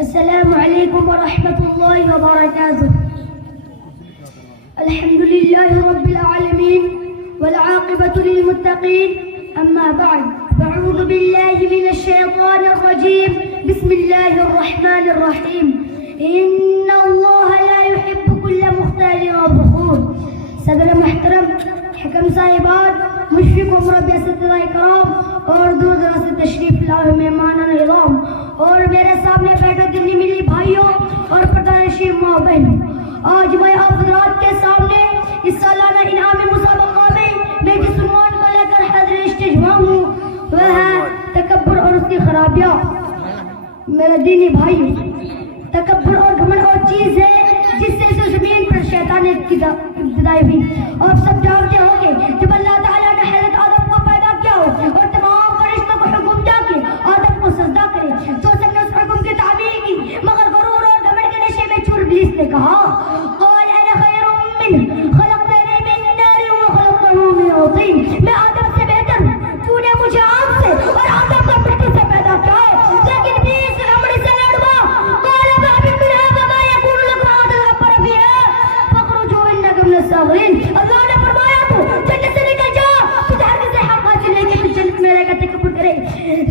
السلام عليكم ورحمة الله وبركاته. الحمد لله رب العالمين والعاقبة للمتقين. أما بعد، أعوذ بالله من الشيطان الرجيم. بسم الله الرحمن الرحيم. إن الله لا يحب كل مختال فخور. صدر محترم، حکم صاحبات، مشفق مربی اساتذہ کرام اور دور دراز سے تشریف لائے مہمانان اعظام اور میرے سامنے بیٹھے دلی ملی بھائیوں اور پردانشی ماں بہنوں، آج میں آپ حضرات کے سامنے اس سالانہ انعامی مسابقہ میں جس عنوان کو لے کر حاضر اسٹیج ہوا ہوں وہ ہے تکبر اور اس کی خرابیاں۔ میرے دینی بھائی، تکبر اور گھمنڈ اور چیز ہے جس سے اس زمین پر شیطان ابتدائی ہوئی۔ آپ سب جانتے ہو کہ جب اللہ تعالیٰ نے حضرت آدم کو پیدا کیا ہو اور تمام فرشتوں کو حکم دیا کہ آدم کو سجدہ کرے تو سب نے اس حکم کی تعمیل کی، مگر غرور اور گھمنڈ کے نشے میں چور ابلیس نے کہا قال انا خیر منہ خلقتنی من نار وخلقته من طین، میں آدم سے بہتر ہوں، تو نے مجھے آگ سے اور آدم کو مٹی سے پیدا کیا ہے۔ لیکن ابلیس گھمنڈ سے لڑوا قال فاهبط منها فما يكون لك ان تتكبر فيها فاخرج انك من الصاغرين۔ اللہ نے فرمایا تو جنت سے نکل جا، تجھے ہرگز حق حاصل نہیں کہ تو جنت میں رہ کر تکبر کرے،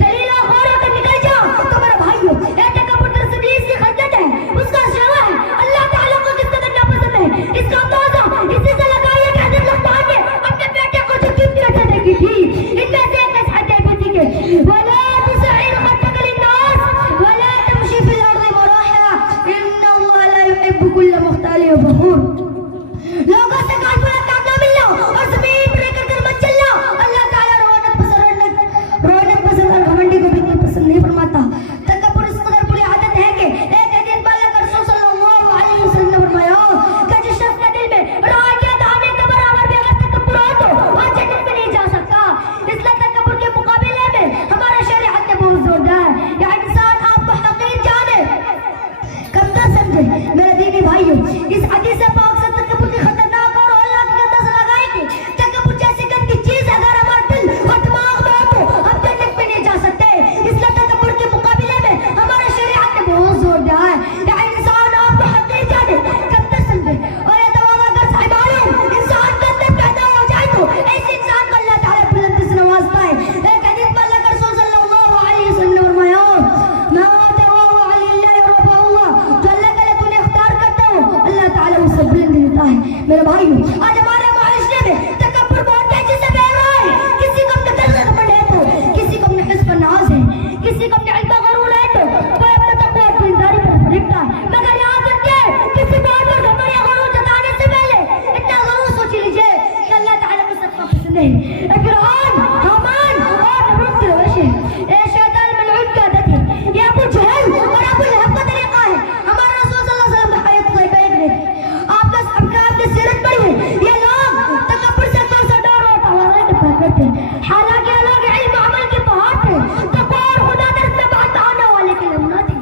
ذلیل و خوار ہو کر نکل جا۔ تو میرے بھائیو، اے تکبر در ابلیس کی خدمت ہے، اس کا شوا ہے، اللہ تعالیٰ کو کس قدر ناپسند ہے اس کا اندازہ اسی سے لگائیے کہ حضرت لقمان نے اپنے بیٹے کو جو کتنی وجہ دیکھی تھی۔ ان میں سے ایک نصیحت ہے بیٹی کے وَلَا تُسَعِّرْ خَدَّكَ لِلنَّاسِ وَلَا تَمْشِ فِي الْأَرْضِ مَرَاحًا إِنَّ اللَّهَ لَا يُحِبُّ كُلَّ مُخْتَالٍ فَخُورٍ۔ لوگوں سے کاج بلند کام نہ ملنا اور زمین پر رہ کر مت چلنا، اللہ تعالیٰ رونق پسند اور گھمنڈی کو بالکل پسند نہیں فرماتا۔ تکبر اس قدر بری عادت ہے کہ ایک حدیث میں اللہ کا رسول صلی اللہ علیہ وسلم نے فرمایا کہ جس شخص کے دل میں روایت آنے کے برابر بھی اگر تکبر ہو تو وہ جنت میں نہیں جا سکتا۔ اس لیے تکبر کے مقابلے میں ہمارا شریعت نے بہت زور دیا ہے کہ انسان آپ کو حقیر جانے، کمتر سمجھے۔ میرے دینی بھائیو، اس حدیث پاک سے تکبر کی خطرناک اور اللہ کی اندازہ لگائے کہ تکبر جیسی گندی چیز اگر ہمارے دل اور دماغ میں ہو تو ہم جنت میں نہیں جا سکتے۔ اس لیے تکبر کے مقابلے میں ہمارا شریعت نے بہت زور دیا ہے کہ انسان آپ کو حقیر جانے، کمتر سمجھے۔ اور یہ تمام اگر صاحبانوں انسان کے اندر پیدا ہو جائے تو ایسے انسان کو اللہ تعالیٰ بلندی سے نوازتا ہے۔ ایک حدیث میں اللہ کا رسول صلی اللہ علیہ وسلم نے فرمایا ما تواضع للہ رفعہ اللہ، جو اللہ کے لیے تو نے اختیار کرتا ہو اللہ تعالیٰ اسے بلندی دیتا ہے۔ میرے بھائیو، آج ہمارے معاشرے میں تکبر بہت تیزی سے پھیل رہا ہے۔ کسی کو اپنے دل کا گھمنڈ ہے تو کسی کو اپنے حسن پر ناز ہے، کسی کو اپنے علم کا غرور ہے تو کوئی اپنے تقویٰ اور دینداری پر فریبتا ہے۔ مگر یاد رکھیے، کسی بات پر گھمنڈ یا غرور جتانے سے پہلے اتنا ضرور سوچ لیجیے کہ اللہ تعالیٰ کو سب کا پسند ہے۔ فرعون، حامان اور نمرود کی روش ہے، اے شیطان ملعون کی عادت ہے، یہ ابو جہل اور ابو لہب کا طریقہ ہے۔ ہمارے رسول صلی اللہ علیہ وسلم نے حیات طیبہ ایک رہی، آپ نے سیرت پڑھی ہے، یہ لوگ تکبر سے تو سے ڈور اور توانائی کے پاک کرتے ہیں، حالانکہ یہ لوگ علم عمل کے پہاڑ تھے، تقویٰ اور خدا درس میں بات آنے والے کے نمونہ تھے۔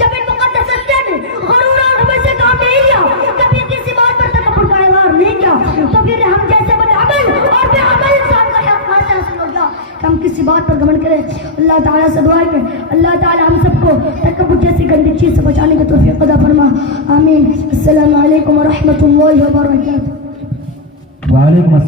جب ان مقدس ہستیوں نے غرور اور گھمنڈ سے کام نہیں لیا، کبھی کسی بات پر تکبر کا اظہار نہیں کیا، تو پھر ہم جیسے بدعمل اور بے عمل انسان کا حق حاصل ہو گیا کہ ہم کسی بات پر گھمنڈ کریں۔ اللہ تعالیٰ سے دعا ہے کہ اللہ تعالیٰ ہم سب کو تکبر جیسی گندی چیز سے بچانے کی توفیق عطا فرما، آمین۔ السلام علیکم ورحمۃ اللہ وبرکاتہ۔ وعلیکم السلام۔